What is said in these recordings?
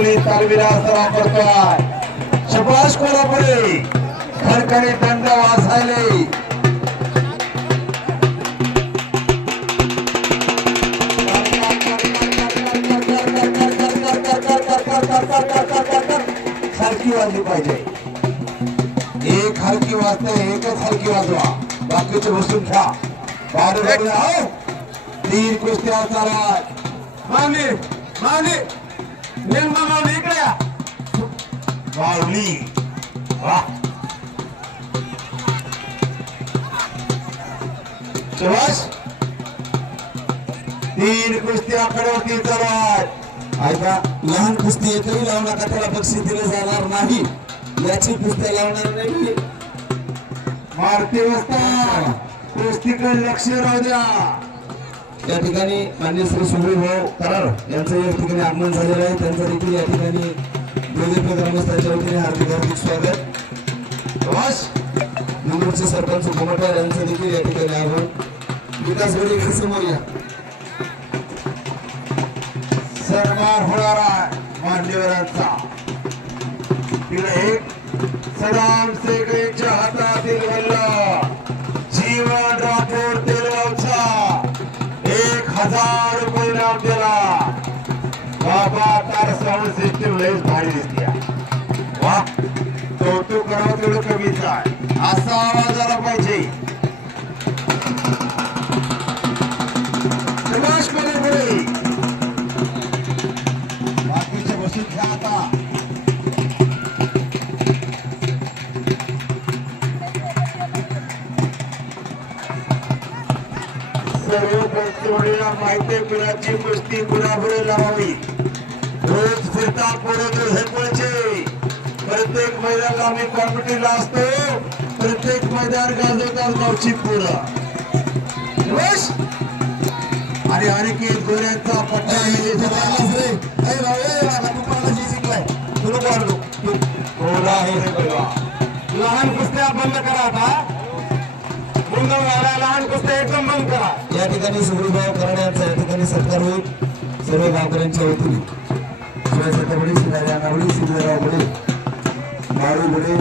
Police तालमीला सलाम करतोय. सुभाष कोल्हापुरे खरखरे दंड वासायले. सारखी वाजली पाहिजे. एक हलकी वाजते एकच हलकी वाजवा. बाकीचे बसून घ्या तीन कुस्त्या चाला माने माने इकडे या. वा सुभाष तीन कुस्ती कडवती चालत ऐका लहान कुस्ती एकही लावू नका त्याला बक्षीस दिलं जाणार नाही याची कुस्त्या लावणार नाही मारती वस्ता कुस्तीकडे लक्ष राहू द्या या ठिकाणी मान्य श्री सुनील भाऊ करार यांचं या ठिकाणी आगमन झालेलं आहे. त्यांचं देखील या ठिकाणी दोन्ही ग्रामस्थांच्या वतीने हार्दिक हार्दिक स्वागत. सुभाष निवडचे सरपंच गोमटार यांचं देखील या ठिकाणी आगमन. विकास गडी समोर या. सरकार होणार आहे मान्यवरांचा. तिकडे एक सदाम हजार रुपये नाव दिला. बाबा तार साऊंड सिस्टीम लयच भारी दिसते वा कौतुक करावं तेवढं कमीच आहे. असा आवाज आला पाहिजे. सुभाष कोल्हापुरे बाकीचे बसून घ्या आता. सर्व पंचवडीला माहिती कुणाची कुस्ती कुणापुढे लावावी. रोज फिरता पुढे झेपायचे प्रत्येक मैदानाला आम्ही कॉम्पिटीला असतो. प्रत्येक मैदान गाजवतात गावची पुढं बस आणि आणखी गोऱ्यांचा पट्टा लहान कुस्त्या बंद करा आता. मुंगम लहान कुस्त्या एकदम बंद करा. या ठिकाणी सुगरीभाऊ कराड यांचा या ठिकाणी सत्कार होईल. सर्व गावकऱ्यांच्या वतीने. शिवाय छत्रपती शिवाजी अनावडी सिद्धराव बडे मारू बडे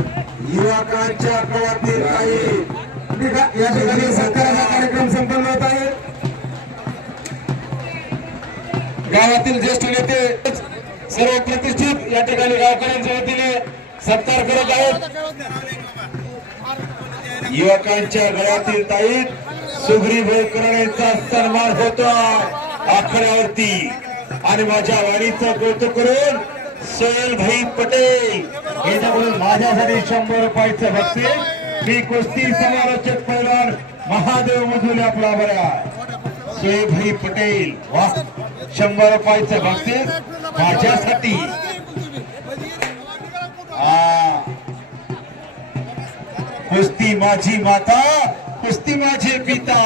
युवकांच्या कळातील काही या ठिकाणी सत्काराचा कार्यक्रम संपन्न होत आहे. गावातील ज्येष्ठ नेते सर्व प्रतिष्ठित या ठिकाणी गावकऱ्यांच्या वतीने सत्कार करत आहेत. युवकांच्या गळ्यातील ताईत सुग्री करण्याचा सन्मान होतो आखड्यावरती आणि माझ्या वाणीचं कौतुक करून सोहेल भाई पटेल याच्याकडून माझ्यासाठी शंभर रुपयाचं भक्ती. मी कुस्ती समालोचक पैलवान महादेव मधुले आपला बऱ्या सोहेल भाई पटेल वा शंभर रुपयाचं भक्ती. माझ्यासाठी कुस्ती माझी माता कुस्ती माझे पिता.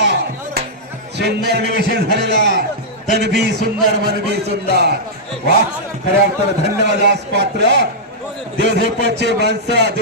सुंदर निवेशन झालेला तनबी सुंदर मनबी सुंदर. वा खऱ्या तर धन्यवाद पात्र. देवधेपचे माणसं